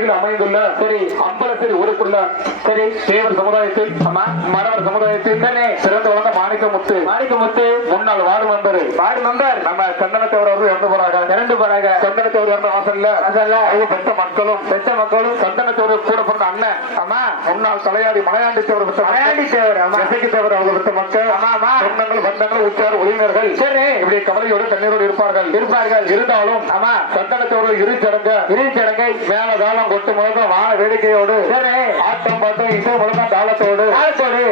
அருகில் அமைந்துள்ள சரி அம்பலத்தில் ஊருக்குள்ள சரி தேவர் சமுதாயத்தில் மரவர் சமுதாயத்தில் சிறந்து வளர்ந்த மாணிக்கமுத்து முன்னாள் வார்டு மெம்பர் நம்ம சந்தனத்தேவர் அவர்கள் இறந்து போறாங்க சந்தனத்தேவர் இறந்த வாசல்ல அவங்க பெற்ற மக்களும் சந்தனத்தேவர் கூட பிறந்த அண்ணன் முன்னாள் தலையாடி மலையாண்டி தேவர் தேவர் அவங்க பெற்ற மக்கள் சொந்தங்கள் பந்தங்கள் உற்றார் உறவினர்கள் சரி இப்படி கவலையோடு கண்ணீரோடு இருப்பார்கள் இருந்தாலும் சந்தனத்தேவர் இறுதிச்சடங்கை மேல தாளம் கொட்டு முழக்கம் வான வேடிக்கையோடு ஆட்டம் பாட்டம் இசை முழக்கம் தாளத்தோடு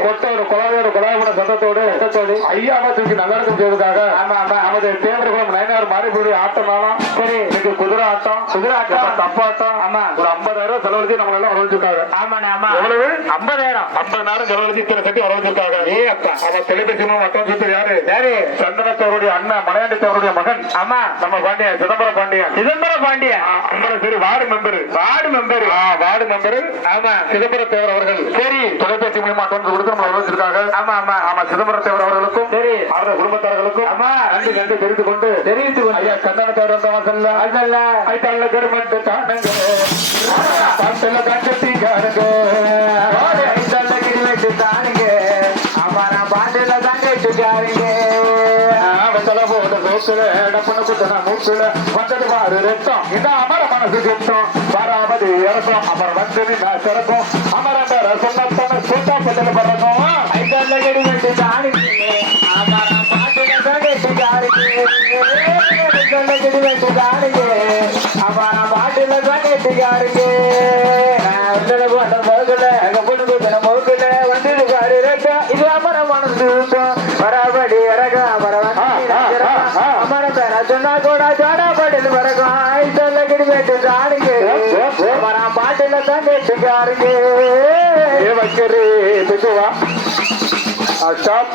கொட்டோடு குழாயோட சத்தத்தோடு ஐயாவை தூக்கி நல்லடக்கம் செய்வதற்காக நமது தேவர்களும் நயனார் மாறிபுரி ஆட்டம்னாலும் சரி இன்னைக்கு குதிரை ஆட்டம் தப்பாட்டம் ஒரு 50,000 செலவழிச்சு நம்மள எல்லாம் வரவழைச்சிருக்காங்க எவ்வளவு 50,000 செலவழிச்சு இத்தனை கட்டி வரவழைச்சிருக்காங்க அவன் தொலைபேசி மக்கள் சுத்தம் யாரு சந்தனத்தவருடைய அண்ணன் மலையாண்டத்தவருடைய மகன் நம்ம பாண்டியன் சிதம்பரம் பாண்டியன் சரி வார்டு மெம்பர் சிதம்பரம் தேவர் அவர்கள் சரி தொலைபேசி மூலமா அக்கௌண்ட் கொடுத்து நம்ம வரவழைச்சிருக்காங்க சிதம்பரம் தேவர் அவர்களுக்கும் சரி அவரது குடும்பத்தார்களுக்கும் நன்றி தெரிவித்துக் கொண்டு ஐயா சந்தனத்தேவர் வந்த வாசல்ல ஐத்தாள்ல கருமட்டு தானங்க பாட்டுல கட்டிக்காரங்க ஐத்தாள்ல கிரிவெட்டு தானுங்க பாட்டுல தங்கிட்டுக்காரங்க வெத்தல போட சோத்துல டப்பன குத்தன மூத்துல வந்தது பாரு ரத்தம் இந்த அமர மனசு சுத்தம் வராமது இறக்கும் அமர் வந்தது சிறக்கும் அமரண்டர சொன்னத்தன சூட்டா பத்தல பறக்கும் ஐத்தாள்ல கிரிவெட்டு தானுங்க பாட்டுல தங்கிட்டுக்காரங்க பாட்டுல தங்கிட்டுக்காரங்க வந்து பாரு ரத்தம் இது அமர மனசு பராபடி இறக்கம் அமர பேர சொன்னா கூட ஜாடா பாட்டில் பறக்கும் ஐத்தல்ல கிடிவேட்டு தானுங்க பாட்டுல தங்கிட்டுக்காரங்க வைக்கிறே ஸ்டாப்